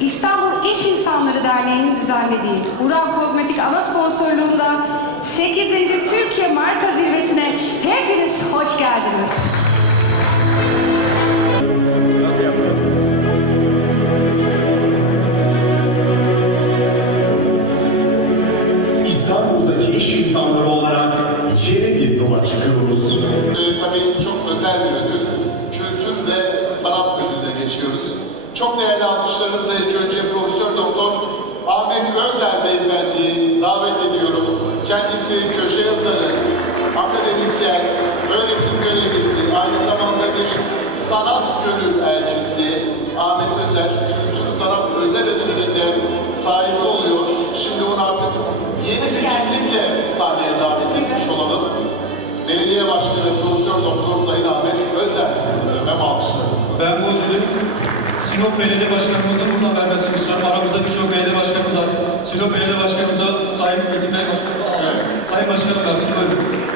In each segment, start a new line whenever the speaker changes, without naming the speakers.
İstanbul İş İnsanları Derneği'nin düzenlediği Ural Kozmetik ana sponsorluğunda 8. Türkiye Marka
Zirvesi Çok değerli alkışlarınızla ilk önce Profesör Doktor Ahmet Özer Beyefendi'yi davet ediyorum. Kendisi köşe yazarı, akademisyen, öğretim görevlisi, aynı zamanda bir sanat gönül elçisi Ahmet Özer. Kültür Sanat Özel Ödülü'nün de sahibi oluyor. Şimdi onu artık yeni bir kimlikle sahneye davet etmiş olalım. Belediye Başkanı Profesör Doktor Sayın Ahmet Özer ve alkışlarınızla.
Ben bu ödülü Sinop Belediye Başkanımızın buradan vermesini istiyorum. Aramızda birçok belediye başkanımız var. Sinop Belediye Başkanımıza, Sayın Metin Bey Başkanımıza alalım. Sayın Başkanım versin buyurun.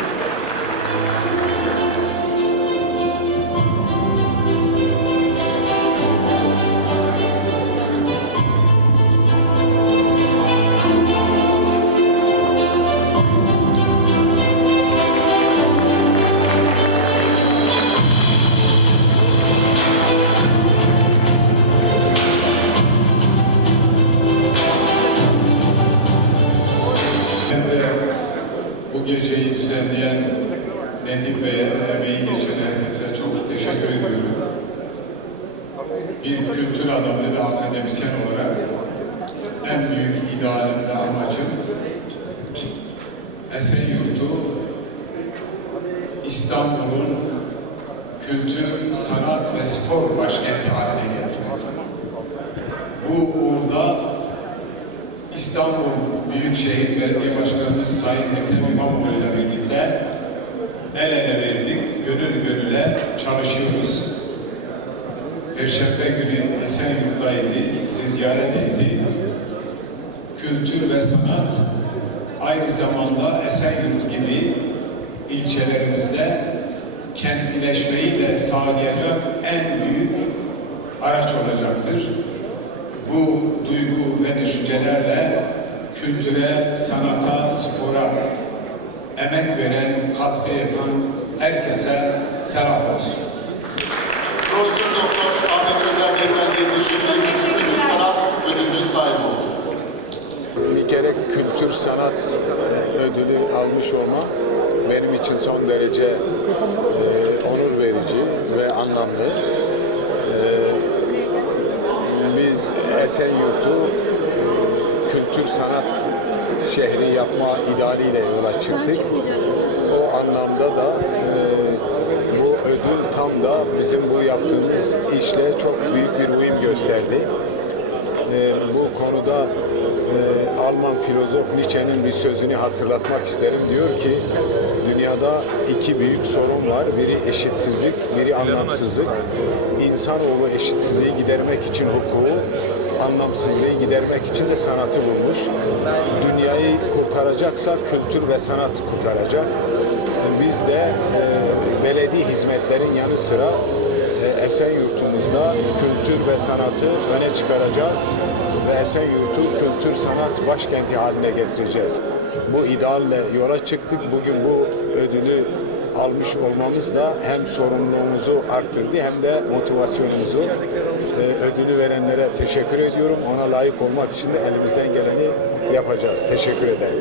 Nedim Bey'e emeği geçen herkese çok teşekkür ediyorum. Bir kültür adamı ve akademisyen olarak en büyük idealim ve amacım Esenyurt'u İstanbul'un kültür, sanat ve spor başkenti haline getirmek. Bu uğurda İstanbul Büyükşehir Belediye Başkanımız Sayın Ekrem İmamoğlu el ele verdik, gönül gönüle çalışıyoruz. Perşembe günü Esenyurt'taydı, bizi ziyaret etti. Kültür ve sanat aynı zamanda Esenyurt gibi ilçelerimizde kentleşmeyi de sağlayacak en büyük araç olacaktır bu duygu ve düşüncelerle kültüre, sanata, spora emek veren, katkı yapan herkese selam olsun.
Profesör Doktor Ahmet Özer Beyefendi'ye teşekkür. Kültür Sanat Ödülü'nün sahibi oldu.
Bir kere kültür sanat e, ödülü almış olma benim için son derece e, onur verici ve anlamlı. E, biz Esenyurt'u e, kültür sanat şehri yapma idealiyle yola çıktık. O anlamda da e, bu ödül tam da bizim bu yaptığımız işle çok büyük bir uyum gösterdi. Ee, bu konuda e, Alman filozof Nietzsche'nin bir sözünü hatırlatmak isterim. Diyor ki dünyada iki büyük sorun var. Biri eşitsizlik, biri anlamsızlık. İnsanoğlu eşitsizliği gidermek için hukuku, anlamsızlığı gidermek için de sanatı bulmuş. Dünyayı kurtaracaksa kültür ve sanat kurtaracak. Biz de e, belediye hizmetlerin yanı sıra e, Esenyurt'umuzda kültür ve sanatı öne çıkaracağız ve Esenyurt'u kültür sanat başkenti haline getireceğiz. Bu idealle yola çıktık. Bugün bu ödülü almış olmamız da hem sorumluluğumuzu arttırdı hem de motivasyonumuzu e, ödülü verenlere teşekkür ediyorum. Ona layık olmak için de elimizden geleni yapacağız. Teşekkür ederim.